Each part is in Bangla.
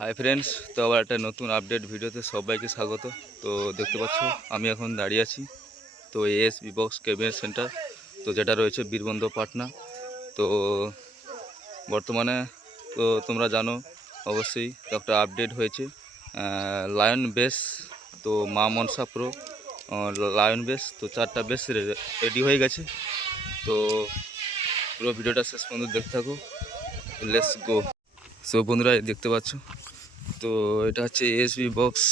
হাই ফ্রেন্ডস তো আবার একটা নতুন আপডেট ভিডিওতে সবাইকে স্বাগত। তো দেখতে পাচ্ছ, আমি এখন দাঁড়িয়ে আছি। তো এস বিবক্স ক্যাবিনেট সেন্টার তো যেটা রয়েছে বীরবন্ধ পাটনা। তো বর্তমানে, তো তোমরা জানো, অবশ্যই একটা আপডেট হয়েছে। লায়ন বেস তো মা মনসা প্রো লায়ন বেস তো চারটা বেস রেডি হয়ে গেছে। তো পুরো ভিডিওটা শেষ পর্যন্ত দেখতে থাকো। লেটস গো সো বন্ধুরা, দেখতে পাচ্ছ তো এটা হচ্ছে এসবি বক্স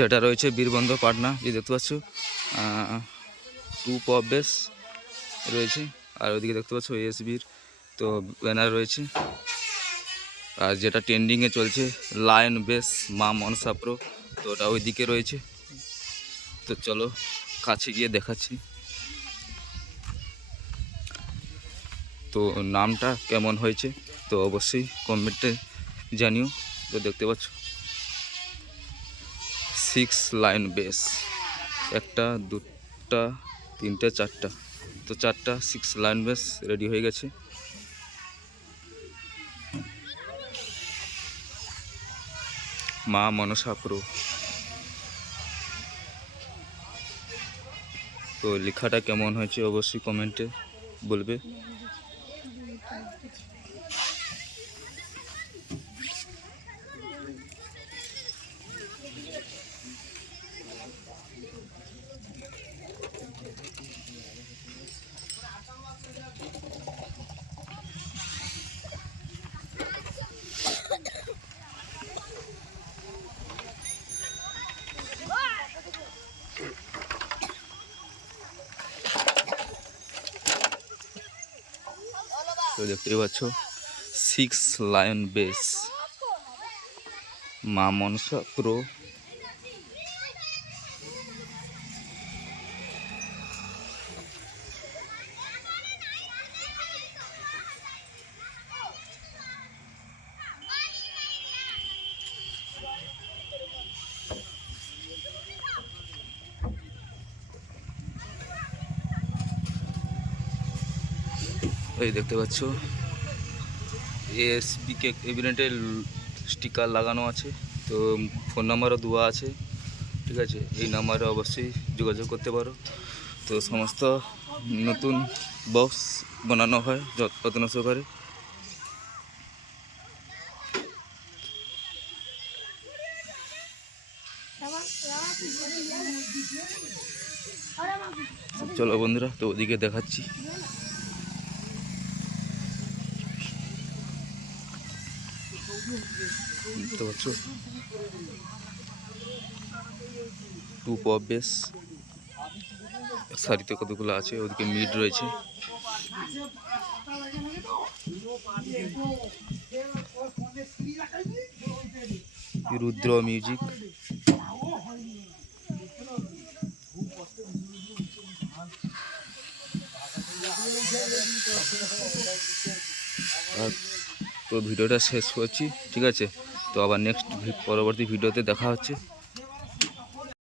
যেটা রয়েছে বীরবন্ধ পাটনা, এই দেখতে পাচ্ছ। টু পপ বেস রয়েছে, আর ওইদিকে দেখতে পাচ্ছ এসবির তো ব্যানার রয়েছে। আর যেটা ট্রেন্ডিংয়ে চলছে লায়ন বেস মা মনসা প্রো তো ওটা ওইদিকে রয়েছে। তো চলো, কাছে গিয়ে দেখাচ্ছি। তো নামটা কেমন হয়েছে, তো অবশ্যই কমেন্টে জানিও। তো দেখতে পাচ্ছ? সিক্স লাইন বেস একটা, দুটা, তিনটে, চারটা। তো চারটা সিক্স লাইন বেস রেডি হয়ে গেছে। মা মনসা প্রো। তো লেখাটা কেমন হয়েছে অবশ্যই কমেন্টে বলবে। তো দেখতেই পাচ্ছ সিক্স লায়ন বেস মা মনসা প্রো এই দেখতে পাচ্ছ। এসবি কে ক্যাবিনেটের স্টিকার লাগানো আছে। তো ফোন নাম্বারও দেওয়া আছে। ঠিক আছে? এই নাম্বারে অবশ্যই যোগাযোগ করতে পারো। তো সমস্ত নতুন বক্স বানানো হয় যত্ন সহকারে। চলো বন্ধুরা, তো ওদিকে দেখাচ্ছি। দেখতে পাচ্ছ? টু পপ বেস সারিতে কতগুলো আছে? ওদিকে মিড রয়েছে। রুদ্র মিউজিক আর তো ভিডিওটা শেষ করছি ঠিক আছে? তো আবার নেক্সট পরবর্তী ভিডিওতে দেখা হচ্ছে।